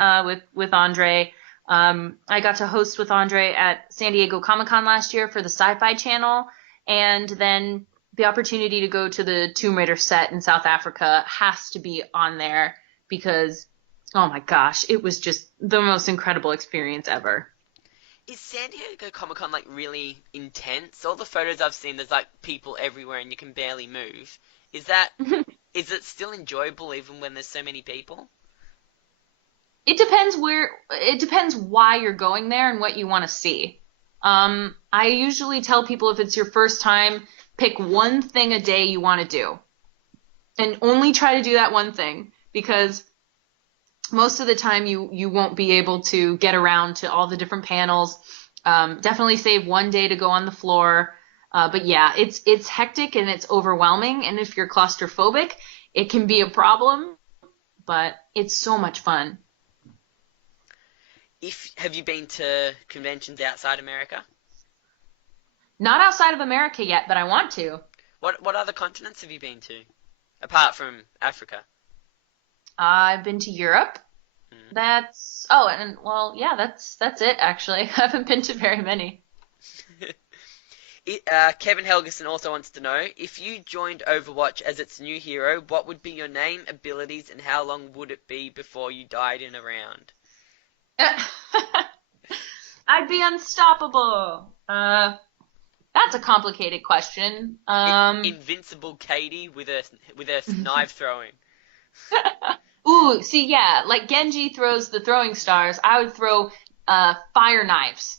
with Andre. I got to host with Andre at San Diego Comic-Con last year for the Sci-Fi Channel, and then the opportunity to go to the Tomb Raider set in South Africa has to be on there because, oh my gosh, it was just the most incredible experience ever. Is San Diego Comic Con like really intense? All the photos I've seen, there's like people everywhere and you can barely move. Is that is it still enjoyable even when there's so many people? It depends why you're going there and what you want to see. I usually tell people if it's your first time, pick one thing a day you want to do and only try to do that one thing because most of the time you won't be able to get around to all the different panels. Definitely save one day to go on the floor. But yeah, it's hectic and it's overwhelming. And if you're claustrophobic, it can be a problem, but it's so much fun. If have you been to conventions outside America? Not outside of America yet, but I want to. What other continents have you been to apart from Africa? I've been to Europe. Mm. That's oh, and well, yeah, that's it actually. I haven't been to very many. Kevin Helgeson also wants to know if you joined Overwatch as its new hero, what would be your name, abilities, and how long would it be before you died in a round? I'd be unstoppable. That's a complicated question. Invincible Katie with a knife throwing. Ooh, see, yeah, like Genji throws the throwing stars, I would throw fire knives.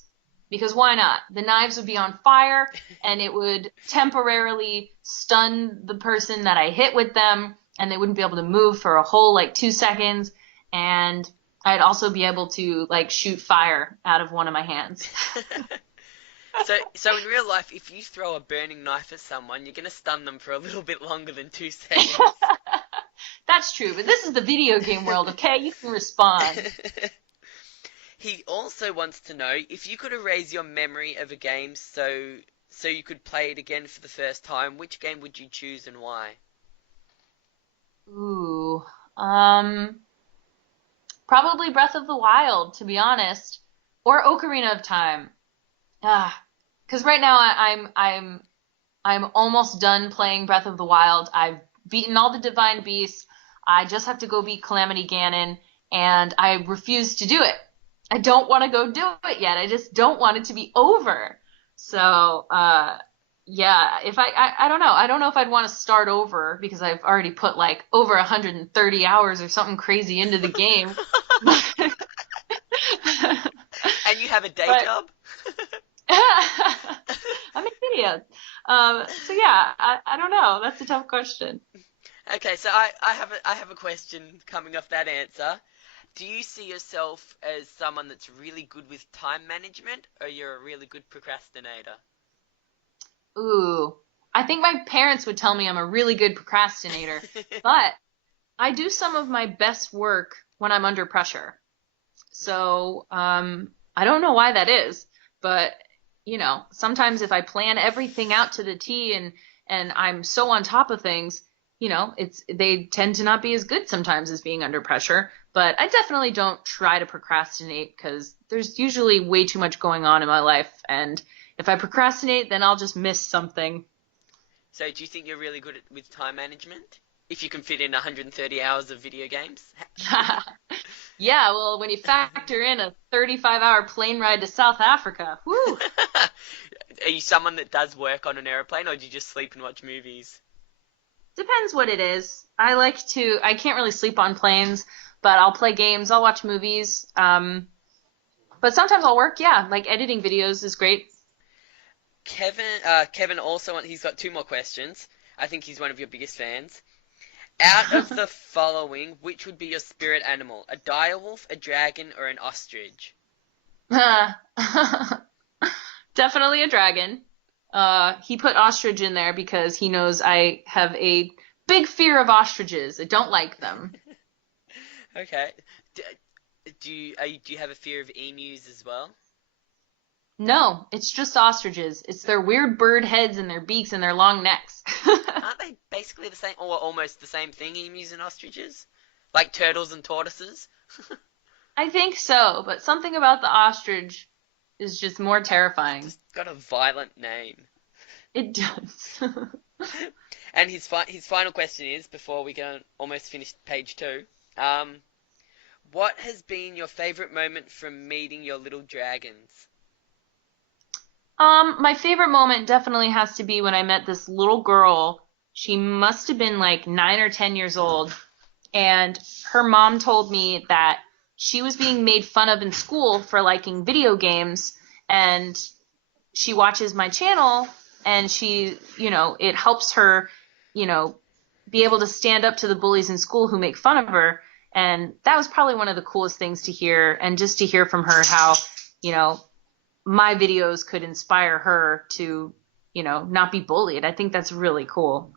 Because why not? The knives would be on fire, and it would temporarily stun the person that I hit with them, and they wouldn't be able to move for a whole like 2 seconds, and I'd also be able to like shoot fire out of one of my hands. So in real life, if you throw a burning knife at someone, you're gonna stun them for a little bit longer than 2 seconds. That's true, but this is the video game world, okay? You can respond. He also wants to know if you could erase your memory of a game so you could play it again for the first time, which game would you choose and why? Ooh, um, probably Breath of the Wild, to be honest, or Ocarina of Time. Ah, because right now I'm almost done playing Breath of the Wild. I've beaten all the Divine Beasts. I just have to go beat Calamity Ganon, and I refuse to do it. I don't want to go do it yet. I just don't want it to be over. So, yeah, if I don't know. I don't know if I'd want to start over because I've already put like over 130 hours or something crazy into the game. And you have a day But job? I make videos. So yeah, I don't know. That's a tough question. Okay, so I have a question coming off that answer. Do you see yourself as someone that's really good with time management, or you're a really good procrastinator? Ooh, I think my parents would tell me I'm a really good procrastinator, but I do some of my best work when I'm under pressure. So, I don't know why that is, but sometimes if I plan everything out to the T and I'm so on top of things, they tend to not be as good sometimes as being under pressure. But I definitely don't try to procrastinate because there's usually way too much going on in my life, and if I procrastinate, then I'll just miss something. So do you think you're really good with time management? If you can fit in 130 hours of video games? Yeah, well, when you factor in a 35-hour plane ride to South Africa, whoo. Are you someone that does work on an aeroplane, or do you just sleep and watch movies? Depends what it is. I can't really sleep on planes, but I'll play games, I'll watch movies. But sometimes I'll work, yeah, like editing videos is great. Kevin also he's got two more questions. I think he's one of your biggest fans. Out of the following, which would be your spirit animal? A direwolf, a dragon, or an ostrich? Definitely a dragon. He put ostrich in there because he knows I have a big fear of ostriches. I don't like them. Okay. D- do you have a fear of emus as well? No, it's just ostriches. It's their weird bird heads and their beaks and their long necks. Aren't they basically the same, or almost the same thing, emus and ostriches? Like turtles and tortoises? I think so, but something about the ostrich is just more terrifying. Just got a violent name. It does. And his final question is, before we can almost finish page two, what has been your favourite moment from meeting your little dragons? My favorite moment definitely has to be when I met this little girl. She must have been like 9 or 10 years old, and her mom told me that she was being made fun of in school for liking video games, and she watches my channel, and it helps her, you know, be able to stand up to the bullies in school who make fun of her. And that was probably one of the coolest things to hear, and just to hear from her how, you know, my videos could inspire her to, not be bullied. I think that's really cool.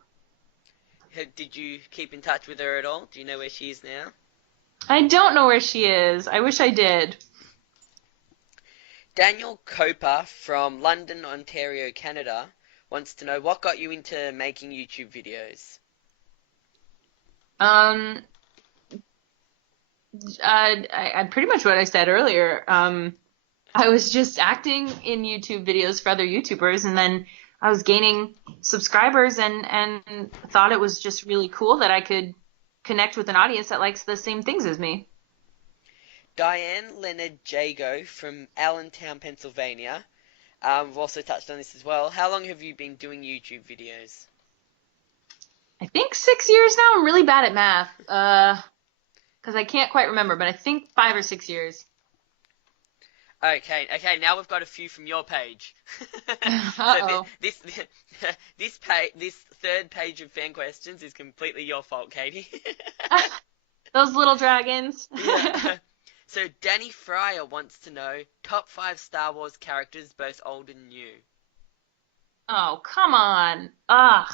Did you keep in touch with her at all? Do you know where she is now? I don't know where she is. I wish I did. Daniel Coper from London, Ontario, Canada wants to know what got you into making YouTube videos. Um, I pretty much what I said earlier. I was just acting in YouTube videos for other YouTubers, and then I was gaining subscribers and thought it was just really cool that I could connect with an audience that likes the same things as me. Diane Leonard Jago from Allentown, Pennsylvania. We've also touched on this as well. How long have you been doing YouTube videos? I think 6 years now. I'm really bad at math, because I can't quite remember, but I think 5 or 6 years. Okay. Now we've got a few from your page. So Uh-oh. this third page of fan questions is completely your fault, Katie. Those little dragons. Yeah. So Danny Fryer wants to know top 5 Star Wars characters, both old and new. Oh, come on. Ugh.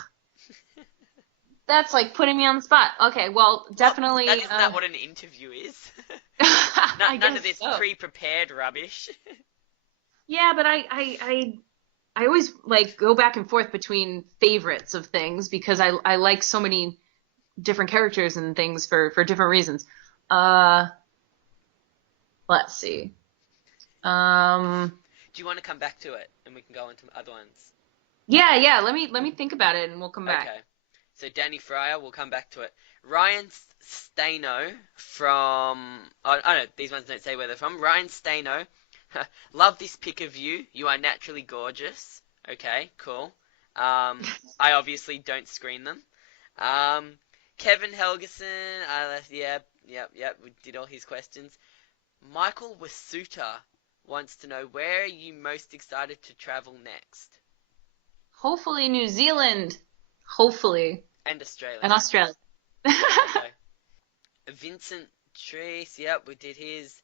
That's like putting me on the spot. Okay, well, definitely. Isn't that what an interview is? I None guess of this so. pre-prepared rubbish. Yeah, but I always like go back and forth between favorites of things because I like so many different characters and things for different reasons. Uh, let's see. Um, Do you want to come back to it, and we can go into other ones? yeah. Let me think about it, and we'll come back. Okay. So Danny Fryer, we'll come back to it. Ryan Stano from... Oh, no, these ones don't say where they're from. Ryan Stano. Love this pic of you. You are naturally gorgeous. Okay, cool. I obviously don't screen them. Um, Kevin Helgeson. Yep. We did all his questions. Michael Wasuta wants to know, where are you most excited to travel next? Hopefully New Zealand. Hopefully. And Australia. And Australia. Okay. Vincent Treese, yep, we did his.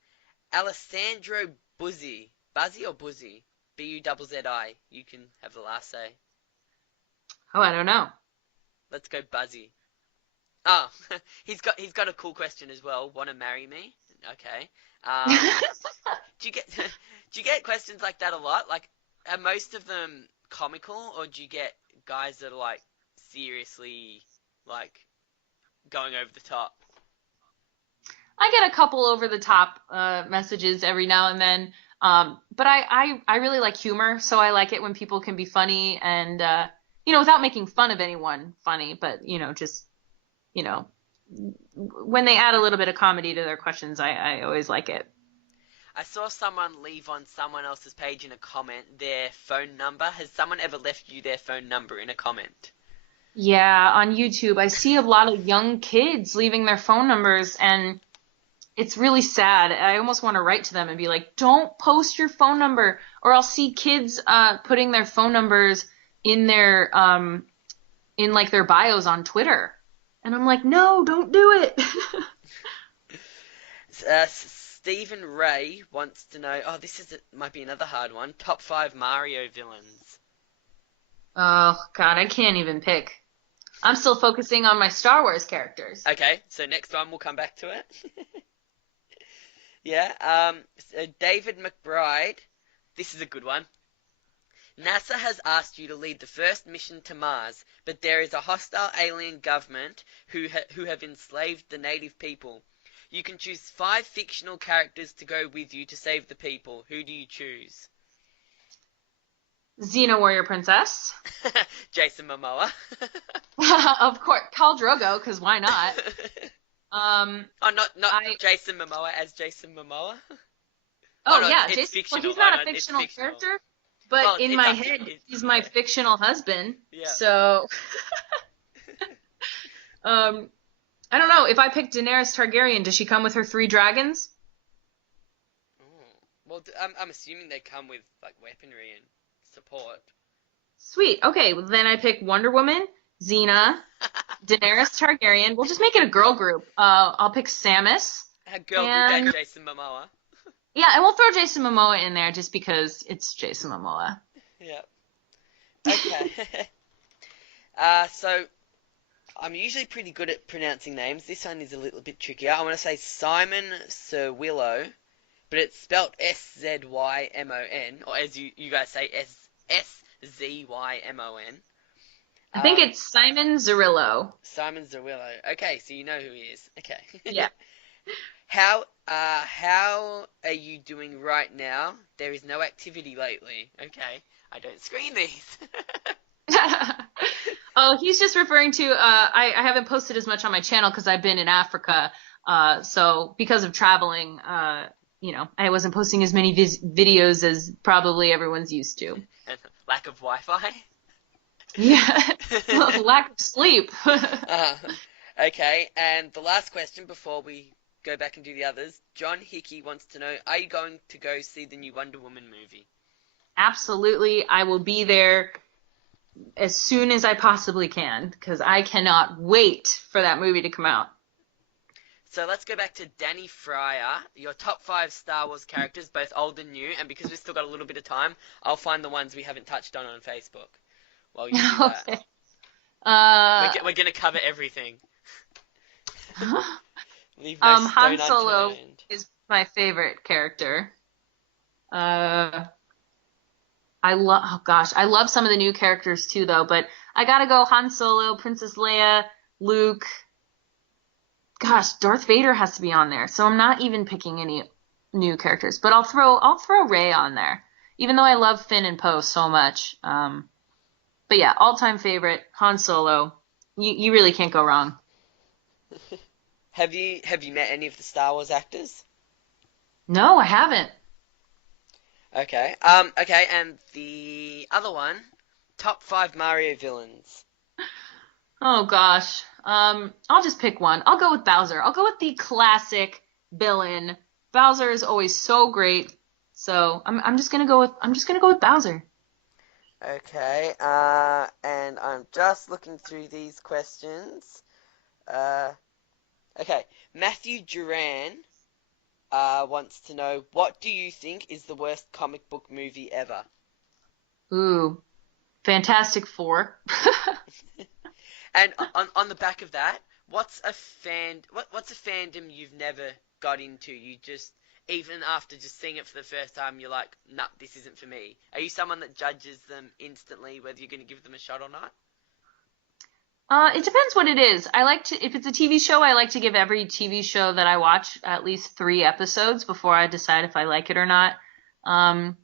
Alessandro Buzzi. Buzzy or Buzzy? Buzzi. You can have the last say. Oh, I don't know. Let's go Buzzy. Oh, he's got a cool question as well. Want to marry me? Okay. Do you get do you get questions like that a lot? Like, are most of them comical, or do you get guys that are like seriously like going over the top? I get a couple over the top messages every now and then. But I really like humor, so I like it when people can be funny and without making fun of anyone funny, but just you know when they add a little bit of comedy to their questions, I always like it. I saw someone leave on someone else's page in a comment their phone number. Has someone ever left you their phone number in a comment? Yeah, on YouTube, I see a lot of young kids leaving their phone numbers, and it's really sad. I almost want to write to them and be like, don't post your phone number, or I'll see kids putting their phone numbers in their in like their bios on Twitter. And I'm like, no, don't do it. Stephen Ray wants to know. Oh, might be another hard one. Top five Mario villains. Oh, God, I can't even pick. I'm still focusing on my Star Wars characters. Okay, so next time we'll come back to it. Yeah. So David McBride. This is a good one. NASA has asked you to lead the first mission to Mars, but there is a hostile alien government who have enslaved the native people. You can choose 5 fictional characters to go with you to save the people. Who do you choose? Xena Warrior Princess. Jason Momoa. Of course, Khal Drogo, because why not? Oh, not I Jason Momoa as Jason Momoa. Oh No, yeah, it's Jason. Well, fictional. he's Oh not no, a it's fictional fictional. character, but Well, in it's my up to head, it, he's my yeah. fictional husband. Yeah. So, um, I don't know. If I pick Daenerys Targaryen, does she come with her 3 dragons? Oh. Well, I'm assuming they come with like weaponry and support. Sweet. Okay, well, then I pick Wonder Woman, Xena, Daenerys Targaryen. We'll just make it a girl group. I'll pick Samus, A girl group and and Jason Momoa. yeah, and we'll throw Jason Momoa in there just because it's Jason Momoa. Yeah. Okay. So I'm usually pretty good at pronouncing names. This one is a little bit trickier. I want to say Simon Sir Willow, but it's spelt Szymon, or as you guys say Szymon. I think Um, it's Simon Zerillo. Simon Zerillo. Okay, so you know who he is. Okay. Yeah. How are you doing right now? There is no activity lately. Okay, I don't screen these. Oh, he's just referring to I haven't posted as much on my channel because I've been in Africa. So because of traveling, I wasn't posting as many videos as probably everyone's used to. And lack of Wi-Fi. Yeah. Lack of sleep. uh, okay, and the last question before we go back and do the others. John Hickey wants to know: are you going to go see the new Wonder Woman movie? Absolutely. I will be there as soon as I possibly can because I cannot wait for that movie to come out. So let's go back to Danny Fryer, your top 5 Star Wars characters, both old and new, and because we've still got a little bit of time, I'll find the ones we haven't touched on Facebook while you do that. Okay. Uh, We're going to cover everything. Leave no Han stone Solo unturned. is my favorite character. I love some of the new characters too, though. But I gotta go Han Solo, Princess Leia, Luke. Gosh, Darth Vader has to be on there. So I'm not even picking any new characters, but I'll throw Rey on there, even though I love Finn and Poe so much. But yeah, all-time favorite Han Solo. You really can't go wrong. Have you met any of the Star Wars actors? No, I haven't. Okay. Okay, and the other one, top 5 Mario villains. Oh gosh. I'll just pick one. I'll go with Bowser. I'll go with the classic villain. Bowser is always so great. So I'm just gonna go with Bowser. Okay. And I'm just looking through these questions. Uh, okay. Matthew Duran wants to know, what do you think is the worst comic book movie ever? Ooh, Fantastic Four. And on the back of that, what's a fandom you've never got into? You just, even after just seeing it for the first time, you're like, nah, this isn't for me. Are you someone that judges them instantly whether you're going to give them a shot or not? It depends what it is. If it's a TV show, I like to give every TV show that I watch at least 3 episodes before I decide if I like it or not. Um,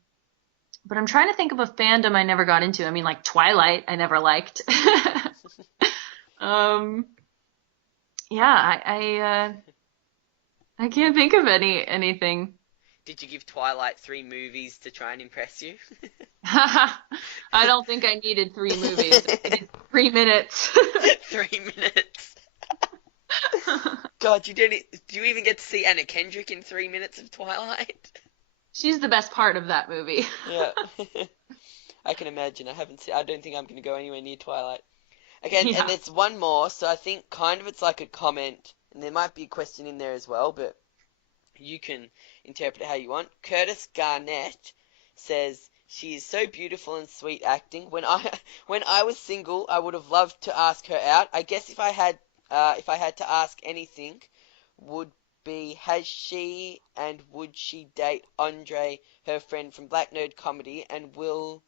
but I'm trying to think of a fandom I never got into. I mean, like Twilight, I never liked. Um, yeah, I can't think of anything. Did you give Twilight 3 movies to try and impress you? I don't think I needed 3 movies. I needed 3 minutes. 3 minutes. God, do you even get to see Anna Kendrick in 3 minutes of Twilight? She's the best part of that movie. Yeah. I can imagine. I don't think I'm going to go anywhere near Twilight. Okay, and Yeah. there's one more, so I think kind of it's like a comment, and there might be a question in there as well, but you can interpret it how you want. Curtis Garnett says she is so beautiful and sweet acting. When I was single, I would have loved to ask her out. I guess if I had to ask anything, would be has she and would she date Andre, her friend from Black Nerd Comedy, and will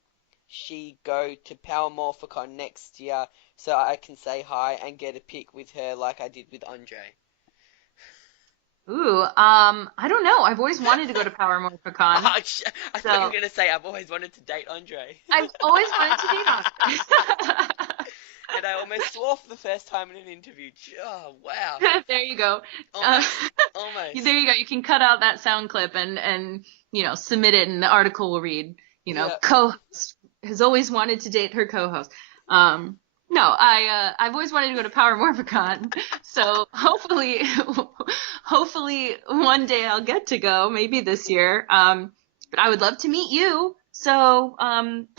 she go to Power Morphicon next year so I can say hi and get a pic with her like I did with Andre? Ooh, I don't know. I've always wanted to go to Power Morphicon, I thought you were so going to say I've always wanted to date Andre. I've always wanted to date Andre. And I almost swore for the first time in an interview. Oh, wow. There you go. Uh, Almost. there Almost. you go. You can cut out that sound clip and submit it, and the article will read. Yeah. Co-host has always wanted to date her co-host. No, I've always wanted to go to Power Morphicon, so hopefully one day I'll get to go, maybe this year. But I would love to meet you. So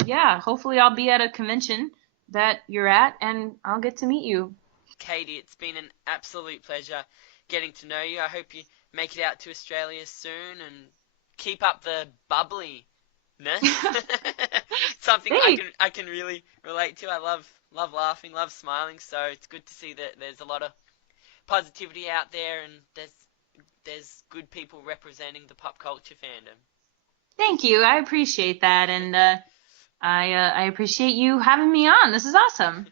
yeah, hopefully I'll be at a convention that you're at, and I'll get to meet you. Katie, it's been an absolute pleasure getting to know you. I hope you make it out to Australia soon and keep up the bubbliness. Something I Thanks. can really relate to. I love laughing, love smiling, so it's good to see that there's a lot of positivity out there and there's good people representing the pop culture fandom. Thank you. I appreciate that, and I appreciate you having me on. This is awesome.